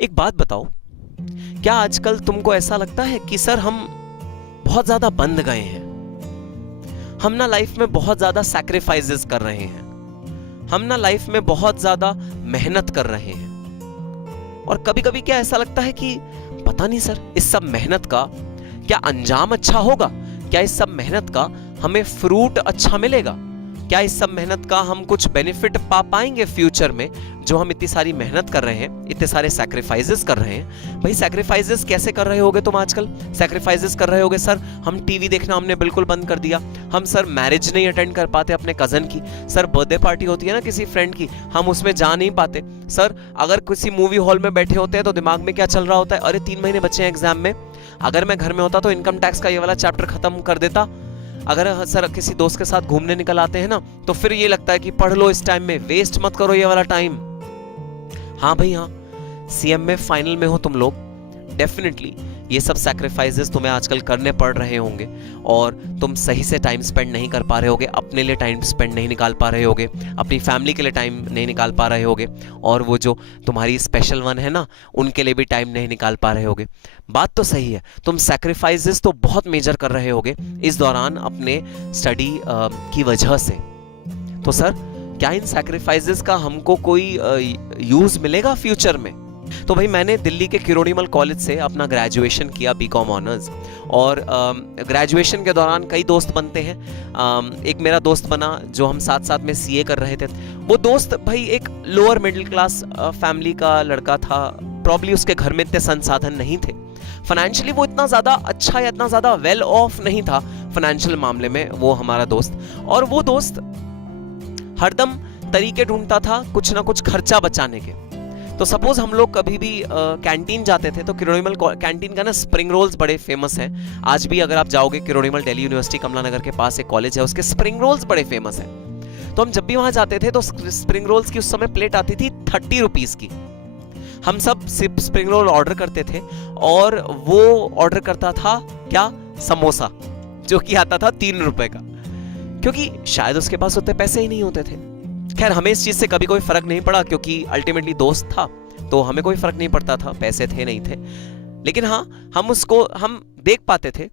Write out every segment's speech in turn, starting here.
एक बात बताओ, क्या आजकल तुमको ऐसा लगता है कि सर हम बहुत ज्यादा बंध गए हैं? हम ना लाइफ में बहुत ज्यादा सैक्रिफाइसेस कर रहे हैं, हम ना लाइफ में बहुत ज्यादा मेहनत कर रहे हैं, और कभी कभी क्या ऐसा लगता है कि पता नहीं सर इस सब मेहनत का क्या अंजाम अच्छा होगा, क्या इस सब मेहनत का हमें फ्रूट अच्छा मिलेगा, क्या इस सब मेहनत का हम कुछ बेनिफिट पा पाएंगे फ्यूचर में? जो हम इतनी सारी मेहनत कर रहे हैं, इतने सारे सैक्रिफाइसेस कर रहे हैं, भाई सैक्रिफाइसेस कैसे कर रहे होगे तुम आजकल? सैक्रिफाइसेस कर रहे होगे सर हम टीवी देखना हमने बिल्कुल बंद कर दिया, हम सर मैरिज नहीं अटेंड कर पाते अपने कजन की, सर बर्थडे पार्टी होती है ना किसी फ्रेंड की, हम उसमें जा नहीं पाते, सर अगर किसी मूवी हॉल में बैठे होते हैं तो दिमाग में क्या चल रहा होता है, अरे 3 महीने बचे हैं एग्जाम में, अगर मैं घर में होता तो इनकम टैक्स का ये वाला चैप्टर खत्म कर देता। अगर सर किसी दोस्त के साथ घूमने निकल आते हैं ना तो फिर ये लगता है कि पढ़ लो इस टाइम में, वेस्ट मत करो ये वाला टाइम। हाँ भाई हाँ, सीएम में फाइनल में हो तुम लोग, डेफिनेटली ये सब सैक्रिफाइसेस तुम्हें आजकल करने पड़ रहे होंगे और तुम सही से टाइम स्पेंड नहीं कर पा रहे होगे, अपने लिए टाइम स्पेंड नहीं निकाल पा रहे होगे, अपनी फैमिली के लिए टाइम नहीं निकाल पा रहे होगे, और वो जो तुम्हारी स्पेशल वन है ना उनके लिए भी टाइम नहीं निकाल पा रहे होगे। बात तो सही है, तुम सैक्रिफाइसेस तो बहुत मेजर कर रहे होगे इस दौरान अपने स्टडी की वजह से। तो सर क्या इन सैक्रिफाइसेस का हमको कोई यूज मिलेगा फ्यूचर में? तो भाई मैंने दिल्ली के किरोड़ीमल कॉलेज से अपना ग्रेजुएशन किया बीकॉम ऑनर्स, और ग्रेजुएशन के दौरान कई दोस्त बनते हैं। एक मेरा दोस्त बना जो हम साथ साथ में सीए कर रहे थे। वो दोस्त भाई एक लोअर मिडिल क्लास फैमिली का लड़का था, प्रॉब्ली उसके घर में इतने संसाधन नहीं थे, फाइनेंशियली वो इतना ज्यादा अच्छा या इतना ज्यादा वेल ऑफ नहीं था फाइनेंशियल मामले में वो हमारा दोस्त। और वो दोस्त हरदम तरीके ढूंढता था कुछ ना कुछ खर्चा बचाने के। तो सपोज हम लोग कभी भी कैंटीन जाते थे तो किरोड़ीमल कैंटीन का ना स्प्रिंग रोल्स बड़े फेमस हैं। आज भी अगर आप जाओगे किरोड़ीमल, दिल्ली यूनिवर्सिटी कमला नगर के पास एक कॉलेज है, उसके स्प्रिंग रोल्स बड़े फेमस हैं। तो हम जब भी वहां जाते थे तो स्प्रिंग रोल्स की उस समय प्लेट आती थी 30 रुपीज की। हम सब स्प्रिंग रोल ऑर्डर करते थे और वो ऑर्डर करता था क्या, समोसा, जो कि आता था 3 रुपए का, क्योंकि शायद उसके पास उतने पैसे ही नहीं होते थे। खैर हमें इस चीज से कभी कोई फर्क नहीं पड़ा क्योंकि अल्टीमेटली दोस्त था तो हमें कोई फर्क नहीं पड़ता था, पैसे थे नहीं थे। लेकिन हाँ, हम देख पाते थे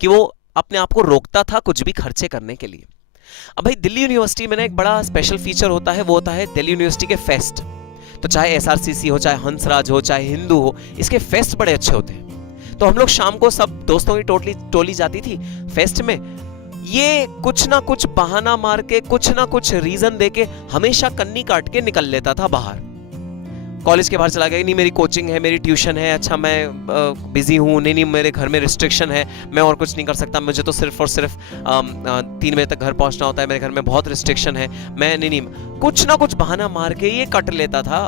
कि वो अपने आप को रोकता था कुछ भी खर्चे करने के लिए। अब भाई दिल्ली यूनिवर्सिटी में ना एक बड़ा स्पेशल फीचर होता है, वो होता है दिल्ली यूनिवर्सिटी के फेस्ट। तो चाहे एसआरसीसी हो, चाहे हंसराज हो, चाहे हिंदू हो, इसके फेस्ट बड़े अच्छे होते हैं। तो हम लोग शाम को सब दोस्तों की टोली जाती थी फेस्ट में। ये कुछ ना कुछ बहाना मार के, कुछ ना कुछ रीजन देके हमेशा कन्नी काट के निकल लेता था बाहर, कॉलेज के बाहर चला गया। नहीं मेरी कोचिंग है, मेरी ट्यूशन है, अच्छा मैं बिजी हूँ, नहीं मेरे घर में रिस्ट्रिक्शन है, मैं और कुछ नहीं कर सकता, मुझे तो सिर्फ और सिर्फ 3 बजे तक घर पहुंचना होता है, मेरे घर में बहुत रिस्ट्रिक्शन है, मैं नहीं, कुछ ना कुछ बहाना मार के ये कट लेता था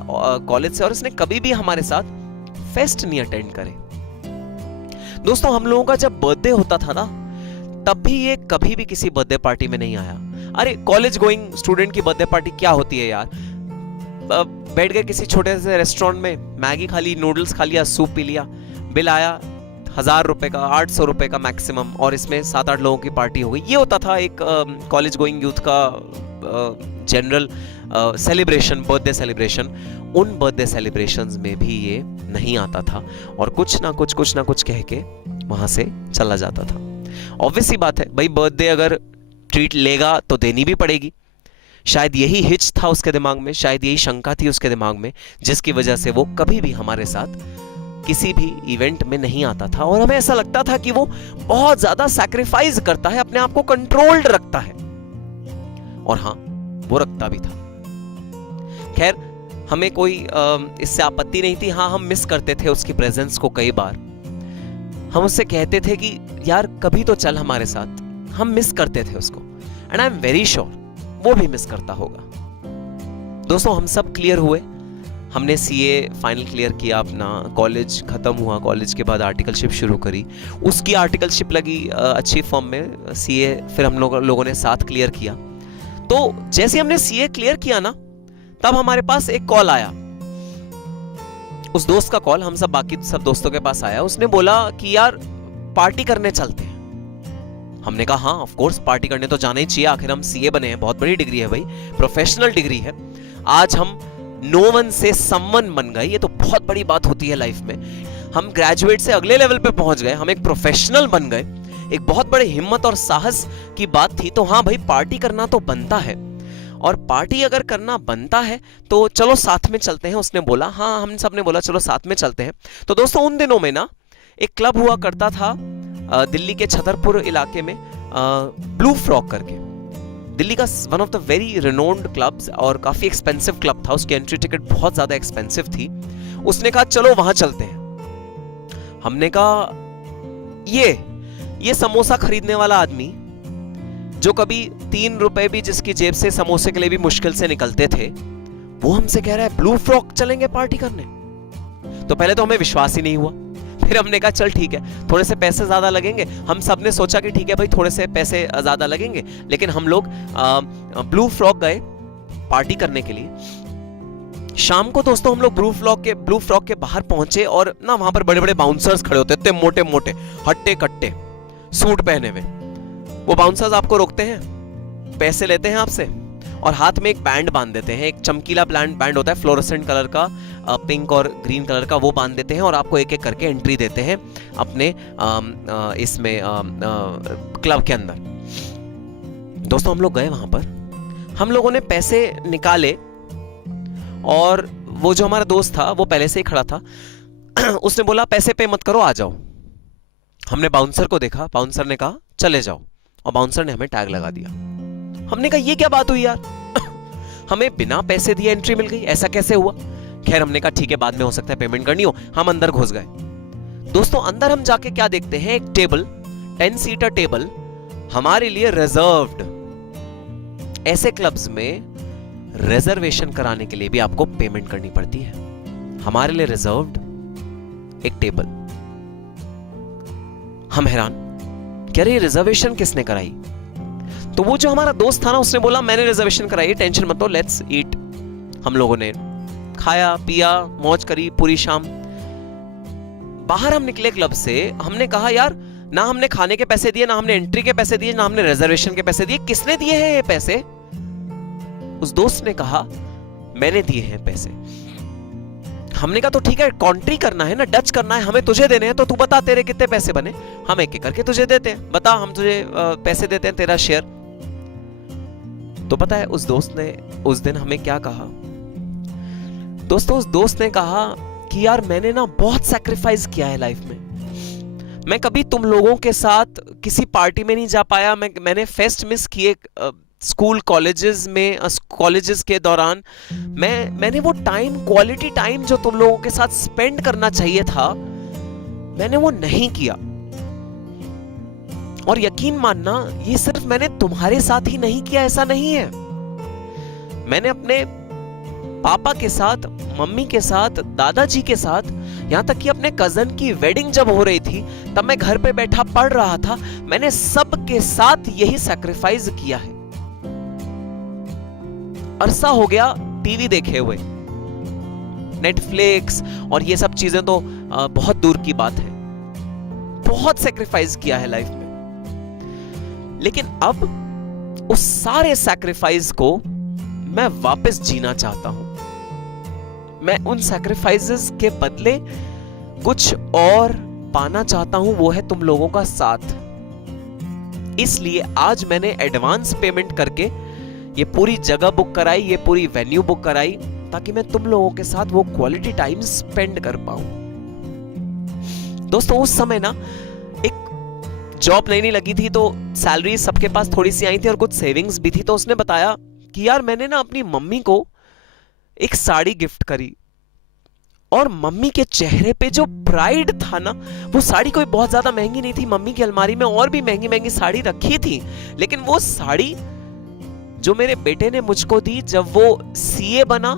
कॉलेज से। और इसने कभी भी हमारे साथ फेस्ट नहीं अटेंड करे। दोस्तों हम लोगों का जब बर्थडे होता था ना तब भी ये कभी भी किसी बर्थडे पार्टी में नहीं आया। अरे कॉलेज गोइंग स्टूडेंट की बर्थडे पार्टी क्या होती है यार, बैठ गए किसी छोटे से रेस्टोरेंट में, मैगी खा ली, नूडल्स खा लिया, सूप पी लिया, बिल आया 1000 रुपए का, 800 रुपए का मैक्सिमम, और इसमें 7-8 लोगों की पार्टी हो गई। ये होता था एक कॉलेज गोइंग यूथ का जनरल सेलिब्रेशन, बर्थडे सेलिब्रेशन। उन बर्थडे सेलिब्रेशंस में भी ये नहीं आता था और कुछ ना कुछ कह के वहां से चला जाता था। ऑब्वियस सी बात है भाई, बर्थडे अगर ट्रीट लेगा तो देनी भी पड़ेगी। शायद यही हिच था उसके दिमाग में, शायद यही शंका थी उसके दिमाग में, जिसकी वजह से वो कभी भी हमारे साथ किसी भी इवेंट में नहीं आता था। और हमें ऐसा लगता था कि वो बहुत ज्यादा सैक्रिफाइस करता है, अपने आप को कंट्रोल्ड रखता है, और हाँ वो रखता भी था। खैर हमें कोई इससे आपत्ति नहीं थी। हाँ हम मिस करते थे उसकी प्रेजेंस को कई बार। हम उससे कहते थे कि यार कभी तो चल हमारे साथ, हम मिस करते थे उसको, and I am very sure वो भी मिस करता होगा। दोस्तों हम सब क्लियर हुए, हमने सीए फाइनल क्लियर किया अपना, कॉलेज खत्म हुआ, कॉलेज के बाद आर्टिकलशिप शुरू करी, उसकी आर्टिकलशिप लगी अच्छी फॉर्म में, सीए फिर हम लोगों ने साथ क्लियर किया। तो जैसे हमने सीए क्लियर किया ना तब हमारे पास एक कॉल आया, उस दोस्त का कॉल, हम सब बाकी सब दोस्तों के पास आया। उसने बोला कि यार पार्टी करने चलते हैं। हमने कहा हाँ ऑफ कोर्स पार्टी करने तो जाना ही चाहिए, आखिर हम सीए बने हैं, बहुत बड़ी डिग्री है भाई, प्रोफेशनल डिग्री है। आज हम नो वन से समवन बन गए। ये तो बहुत बड़ी बात होती है लाइफ में। हम ग्रेजुएट से अगले लेवल पे पहुंच गए, हम एक प्रोफेशनल बन गए। एक बहुत बड़े हिम्मत और साहस की बात थी। तो हाँ भाई, पार्टी करना तो बनता है, और पार्टी अगर करना बनता है तो चलो साथ में चलते हैं। उसने बोला हाँ, हम सब ने बोला चलो साथ में चलते हैं। तो दोस्तों उन दिनों में ना एक क्लब हुआ करता था दिल्ली के छतरपुर इलाके में, ब्लू फ्रॉक करके। दिल्ली का one of the very renowned clubs, और काफी एक्सपेंसिव क्लब था। उसकी एंट्री टिकट बहुत ज्यादा एक्सपेंसिव थी। उसने कहा चलो वहां चलते हैं। हमने कहा ये समोसा खरीदने वाला आदमी, जो कभी 3 रुपए भी जिसकी जेब से समोसे के लिए भी मुश्किल से निकलते थे, वो हमसे कह रहा है ब्लू फ्रॉक चलेंगे पार्टी करने। तो पहले तो हमें विश्वास ही नहीं हुआ। फिर हमने कहा चल ठीक है, थोड़े से पैसे ज्यादा लगेंगे। हम सब ने सोचा कि ठीक है भाई, थोड़े से पैसे ज्यादा लगेंगे। लेकिन हम लोग ब्लू फ्रॉक गए पार्टी करने के लिए। शाम को दोस्तों हम लोग ब्लू फ्रॉक के बाहर पहुंचे, और ना वहां पर बड़े बड़े बाउंसर्स खड़े होते, इतने मोटे मोटे हट्टे कट्टे सूट पहने हुए। वो बाउंसर्स आपको रोकते हैं, पैसे लेते हैं आपसे, और हाथ में एक बैंड बांध देते हैं। एक चमकीला बैंड होता है फ्लोरोसेंट कलर का, पिंक और ग्रीन कलर का, वो बांध देते हैं और आपको एक एक करके एंट्री देते हैं अपने इसमें क्लब के अंदर। दोस्तों हम लोग गए वहां पर, हम लोगों ने पैसे निकाले, और वो जो हमारा दोस्त था वो पहले से ही खड़ा था। उसने बोला पैसे पे मत करो, आ जाओ। हमने बाउंसर को देखा, बाउंसर ने कहा चले जाओ, और बाउंसर ने हमें टैग लगा दिया। हमने कहा ये क्या बात हुई यार, हमें बिना पैसे दिए एंट्री मिल गई, ऐसा कैसे हुआ? खैर हमने कहा ठीक है, बाद में हो सकता है पेमेंट करनी हो। हम अंदर घुस गए। दोस्तों अंदर हम जाके क्या देखते हैं, एक टेबल, 10 सीटर टेबल हमारे लिए रिजर्व्ड। ऐसे क्लब्स में रिजर्वेशन कराने के लिए भी आपको पेमेंट करनी पड़ती है। हमारे लिए रिजर्व्ड एक टेबल। हम हैरान, क्या ये रिजर्वेशन किसने कराई? तो वो जो हमारा दोस्त था ना, उसने बोला मैंने रिजर्वेशन कराई, टेंशन मत लो, लेट्स ईट। हम लोगों ने खाया पिया, मौज करी पूरी शाम। बाहर हम निकले क्लब से, हमने कहा यार ना हमने खाने के पैसे दिए, ना हमने एंट्री के पैसे दिए, ना हमने रिजर्वेशन के पैसे दिए, किसने दिए हैं ये पैसे? उस दोस्त ने कहा मैंने दिए हैं पैसे। हमने कहा तो ठीक है, कॉन्ट्री करना है ना, डच करना है, हमें तुझे देने हैं, तो तू बता तेरे कितने पैसे बने, हम एक एक करके तुझे देते हैं, बता, हम तुझे पैसे देते हैं, तेरा शेयर। तो पता है उस दोस्त ने उस दिन हमें क्या कहा? दोस्तों उस दोस्त ने कहा कि यार मैंने ना बहुत सैक्रिफाइस किया है लाइफ में, मैं कभी तुम लोगों के साथ किसी पार्टी में नहीं जा पाया, मैंने फेस्ट मिस किए स्कूल कॉलेजेस के दौरान। मैंने वो टाइम, क्वालिटी टाइम जो तुम लोगों के साथ स्पेंड करना चाहिए था, मैंने वो नहीं किया। और यकीन मानना, ये सिर्फ मैंने तुम्हारे साथ ही नहीं किया, ऐसा नहीं है। मैंने अपने पापा के साथ, मम्मी के साथ, दादाजी के साथ, यहां तक कि अपने कजन की वेडिंग जब हो रही थी तब मैं घर पे बैठा पढ़ रहा था, मैंने सबके साथ यही सैक्रिफाइस किया है। अरसा हो गया टीवी देखे हुए, नेटफ्लिक्स और ये सब चीजें तो बहुत दूर की बात है। बहुत सैक्रिफाइस किया है लाइफ में, लेकिन अब उस सारे सैक्रिफाइस को मैं वापस जीना चाहता हूं। मैं उन सैक्रिफाइसेस के बदले कुछ और पाना चाहता हूं, वो है तुम लोगों का साथ। इसलिए आज मैंने एडवांस पेमेंट करके ये पूरी जगह बुक कराई, ये पूरी वेन्यू बुक कराई, ताकि मैं तुम लोगों के साथ वो क्वालिटी टाइम स्पेंड कर पाऊं। दोस्तों उस समय ना एक जॉब नई लगी थी, तो सैलरी सबके पास थोड़ी सी आई थी और कुछ सेविंग्स भी थी। तो उसने बताया कि यार मैंने ना अपनी मम्मी को एक साड़ी गिफ्ट करी, और मम्मी के चेहरे पे जो प्राइड था ना, वो साड़ी कोई बहुत ज्यादा महंगी नहीं थी, मम्मी की अलमारी में और भी महंगी महंगी साड़ी रखी थी, लेकिन वो साड़ी जो मेरे बेटे ने मुझको दी जब वो सीए बना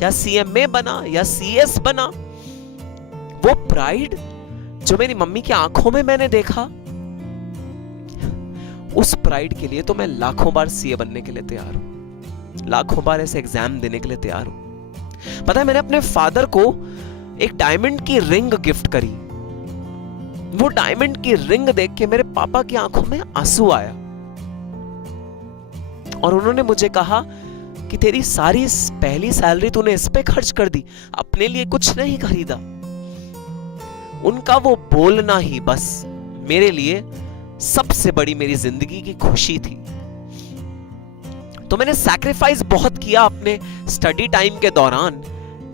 या सीएमए बना या सीएस बना, वो प्राइड जो मेरी मम्मी की आंखों में मैंने देखा, उस प्राइड के लिए तो मैं लाखों बार सीए बनने के लिए तैयार हूं, लाखों बार ऐसे एग्जाम देने के लिए तैयार हूं। पता है मैंने अपने फादर को एक डायमंड की रिंग गिफ्ट करी। वो डायमंड की रिंग देख के मेरे पापा की आंखों में आंसू आया, और उन्होंने मुझे कहा कि तेरी सारी पहली सैलरी तूने इस पे खर्च कर दी, अपने लिए कुछ नहीं खरीदा। उनका वो बोलना ही बस मेरे लिए सबसे बड़ी मेरी जिंदगी की खुशी थी। तो मैंने सैक्रिफाइस बहुत किया अपने स्टडी टाइम के दौरान,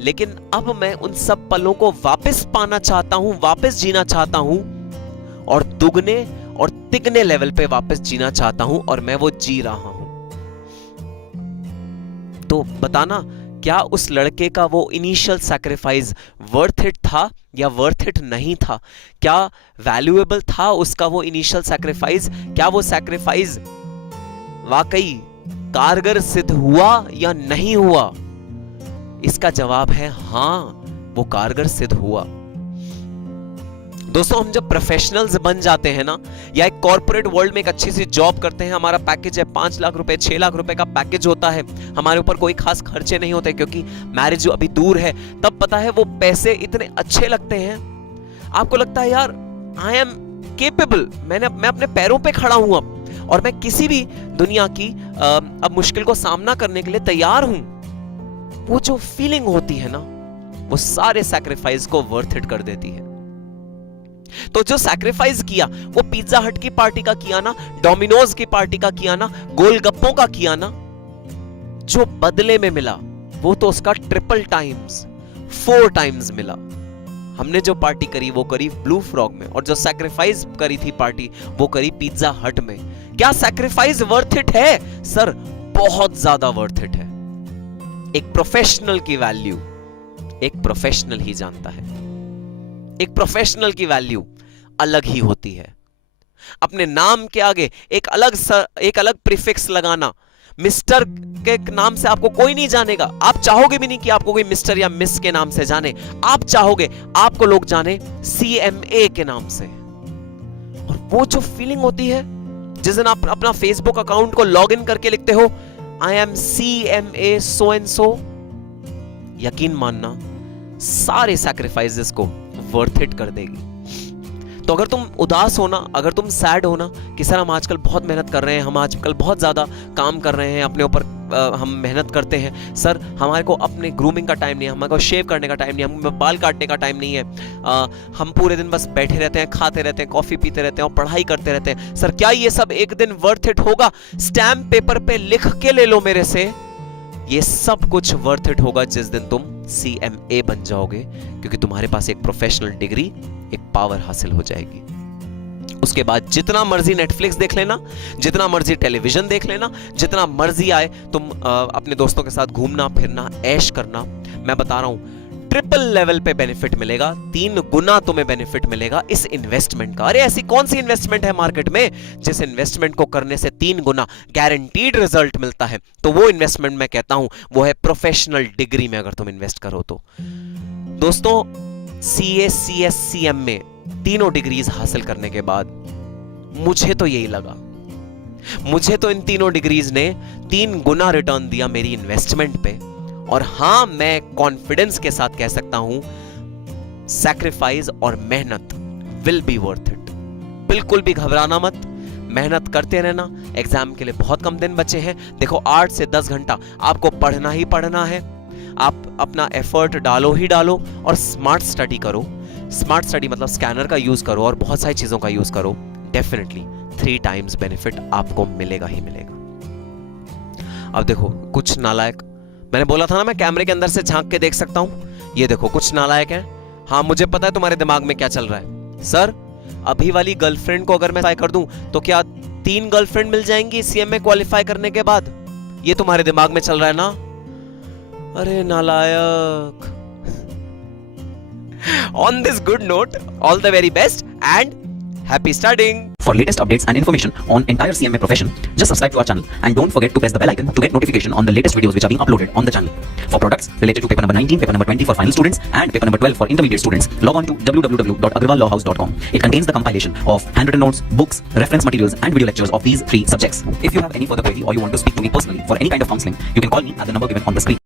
लेकिन अब मैं उन सब पलों को वापस पाना चाहता हूं, वापस जीना चाहता हूं और दुगने और तिगने लेवल पे वापस जीना चाहता हूं, और मैं वो जी रहा हूं। तो बताना, क्या उस लड़के का वो इनिशियल सैक्रिफाइस वर्थ इट था या वर्थ इट नहीं था? क्या वैल्यूएबल था उसका वो इनिशियल सैक्रिफाइस? क्या वो सैक्रिफाइस वाकई कारगर सिद्ध हुआ या नहीं हुआ? इसका जवाब है हां, वो कारगर सिद्ध हुआ। दोस्तों, हम जब प्रोफेशनल्स बन जाते हैं ना, या एक कॉर्पोरेट वर्ल्ड में एक अच्छी सी जॉब करते हैं, हमारा पैकेज है 5 लाख रुपए, 6 लाख रुपए का पैकेज होता है, हमारे ऊपर कोई खास खर्चे नहीं होते क्योंकि मैरिज अभी दूर है, तब पता है वो पैसे इतने अच्छे लगते हैं, आपको लगता है यार आई एम केपेबल, मैं अपने पैरों पे खड़ा हूं अब, और मैं किसी भी दुनिया की अब मुश्किल को सामना करने के लिए तैयार हूं। वो जो फीलिंग होती है ना, वो सारे सैक्रिफाइस को वर्थ इट कर देती है। तो जो सैक्रिफाइस किया, वो पिज्जा हट की पार्टी का किया ना, डोमिनोज की पार्टी का किया ना, गोलगप्पों का किया ना, जो बदले में मिला वो तो उसका ट्रिपल टाइम्स, 4 टाइम्स मिला। हमने जो पार्टी करी वो करी ब्लू फ्रॉग में, और जो सैक्रिफाइस करी थी पार्टी वो करी पिज्जा हट में। क्या सैक्रिफाइस वर्थ इट है? सर, बहुत ज्यादा वर्थ इट है। एक प्रोफेशनल की वैल्यू एक प्रोफेशनल ही जानता है। एक प्रोफेशनल की वैल्यू अलग ही होती है। अपने नाम के आगे एक अलग प्रीफिक्स लगाना। मिस्टर के नाम से आपको कोई नहीं जानेगा, आप चाहोगे भी नहीं कि आपको कोई मिस्टर या मिस के नाम से जाने, आप चाहोगे आपको लोग जाने CMA के नाम से। और वो जो फीलिंग होती है जिस दिन आप अपना फेसबुक अकाउंट को लॉग इन करके लिखते हो I am CMA so and so, यकीन मानना सारे सैक्रिफाइसेस को वर्थ इट कर देगी। तो अगर तुम उदास हो ना, अगर तुम सैड हो ना कि सर हम आजकल बहुत मेहनत कर रहे हैं, हम आजकल बहुत ज्यादा काम कर रहे हैं, अपने ऊपर हम मेहनत करते हैं, सर हमारे को अपने ग्रूमिंग का टाइम नहीं है, हमारे को शेव करने का टाइम नहीं है, हमें बाल काटने का टाइम नहीं है, हम पूरे दिन बस बैठे रहते हैं, खाते रहते हैं, कॉफी पीते रहते हैं और पढ़ाई करते रहते हैं, सर क्या ये सब एक दिन वर्थ इट होगा? स्टैम्प पेपर पे लिख के ले लो मेरे से, ये सब कुछ वर्थ इट होगा जिस दिन तुम CMA बन जाओगे, क्योंकि तुम्हारे पास एक प्रोफेशनल डिग्री, एक पावर हासिल हो जाएगी। उसके बाद जितना मर्जी नेटफ्लिक्स देख लेना, जितना मर्जी टेलीविजन देख लेना, जितना मर्जी आए तुम अपने दोस्तों के साथ घूमना फिरना, ऐश करना। मैं बता रहा हूं ट्रिपल लेवल पे बेनिफिट मिलेगा, 3 गुना तुम्हें बेनिफिट मिलेगा इस इन्वेस्टमेंट का। अरे ऐसी कौन सी इन्वेस्टमेंट है मार्केट में जिस इन्वेस्टमेंट को करने से 3 गुना गारंटीड रिजल्ट मिलता है? तो वो इन्वेस्टमेंट मैं कहता हूं वो है प्रोफेशनल डिग्री में अगर तुम इन्वेस्ट करो तो। दोस्तों, CA CS CM में तीनों डिग्रीज हासिल करने के बाद मुझे तो यही लगा, मुझे तो इन तीनों डिग्रीज ने 3 गुना रिटर्न दिया मेरी इन्वेस्टमेंट पे। और हां, मैं कॉन्फिडेंस के साथ कह सकता हूं सैक्रिफाइस और मेहनत विल बी वर्थ इट। बिल्कुल भी घबराना मत, मेहनत करते रहना। एग्जाम के लिए बहुत कम दिन बचे हैं। देखो 8 से 10 घंटा आपको पढ़ना ही पढ़ना है। आप अपना एफर्ट डालो ही डालो और स्मार्ट स्टडी करो। स्मार्ट स्टडी मतलब स्कैनर का यूज करो और बहुत सारी चीजों का यूज करो। डेफिनेटली 3 टाइम्स बेनिफिट आपको मिलेगा ही मिलेगा। अब देखो कुछ नालायक, मैंने बोला था ना मैं कैमरे के अंदर से झांक के देख सकता हूं, ये देखो कुछ नालायक हैं। हाँ, मुझे पता है तुम्हारे दिमाग में क्या चल रहा है। सर, अभी वाली गर्लफ्रेंड को अगर मैं ट्राई कर दूं तो क्या 3 गर्लफ्रेंड मिल जाएंगी CMA क्वालिफाई करने के बाद? ये तुम्हारे दिमाग में चल रहा है ना? अरे नालायक। On this good note, all the very best and happy studying. For latest updates and information on entire CMA profession, just subscribe to our channel and don't forget to press the bell icon to get notification on the latest videos which are being uploaded on the channel. For products related to paper number 19, paper number 20 for final students and paper number 12 for intermediate students, log on to www.agrawallawhouse.com. It contains the compilation of handwritten notes, books, reference materials and video lectures of these 3 subjects. If you have any further query or you want to speak to me personally for any kind of counseling, you can call me at the number given on the screen.